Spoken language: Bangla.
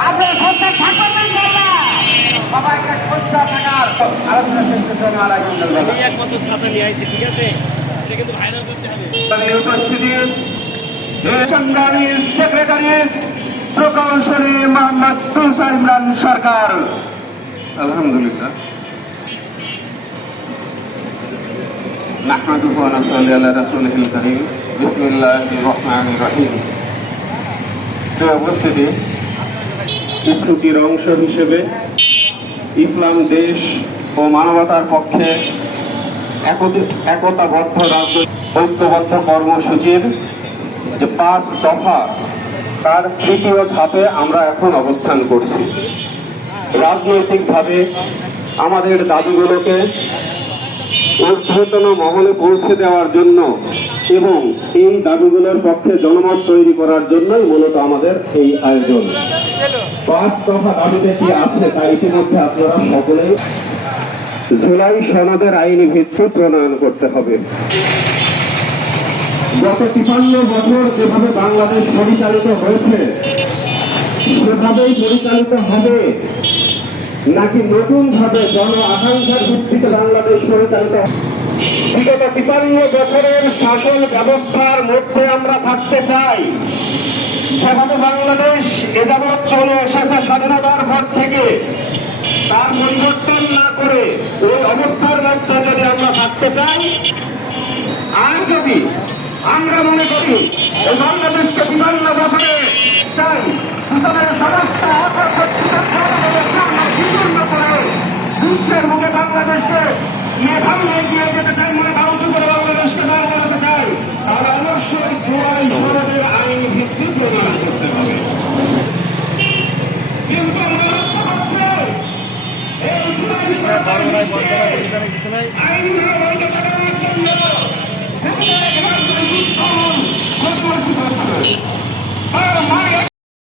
থাকবেন ইনশাআল্লাহ সবাইকে সজ্জা থাকার আলোচনা শেষের জন্য আলাইকুম আমি একমাত্র ছাতা নিয়ে আইছি ঠিক আছে এটা কিন্তু ভাইরাল করতে হবে উপস্থিতি সংগ্রামী সেক্রেটারি প্রকৌশলী মোহাম্মদ তুষা ইমরান সরকার আলহামদুলিল্লাহ نحمده ونصلي على رسوله الكريم بسم الله الرحمن الرحيم প্রিয় উপস্থিতি স্তুতির অংশ হিসেবে ইসলাম দেশ ও মানবতার পক্ষে একতাবদ্ধ রাজনৈতিক ঐক্যবদ্ধ কর্মসূচির যে পাঁচ দফা, তার তৃতীয় ধাপে আমরা এখন অবস্থান করছি। রাজনৈতিকভাবে আমাদের দাবিগুলোকে ঊর্ধ্বতন মহলে পৌঁছে দেওয়ার জন্য এবং এই দাবিগুলোর পক্ষে জনমত তৈরি করার জন্যই মূলত আমাদের এই আয়োজন। পাঁচ দফা দাবিতে কি আছে তা ইতিমধ্যে আপনারা সকলেই জুলাই সনদের আইনি ভিত্তি প্রণয়ন করতে হবে। গত তিপান্ন বছর যেভাবে বাংলাদেশ পরিচালিত হয়েছে সেভাবেই পরিচালিত হবে। নাকি নতুন ভাবে জন আকাঙ্ক্ষার ভিত্তিতে বাংলাদেশ পরিচালিত বিগত তিপান্ন বছরের শাসন ব্যবস্থার মধ্যে আমরা থাকতে চাই। যেভাবে বাংলাদেশ এ যাবৎ চলে এসেছে স্বাধীনতার পর থেকে। তার পরিবর্তন না করে ওই অবস্থার মধ্যে যদি আমরা থাকতে চাই, আর যদি আমরা মনে করি এই বাংলাদেশকে বিভিন্ন বছরে চাই, সুতরাং সমস্ত বিশ্বের মুখে বাংলাদেশকে মেধাবী এগিয়ে যেতে চাই মনে ধর্মরায় বর্তমান কিছু নাই।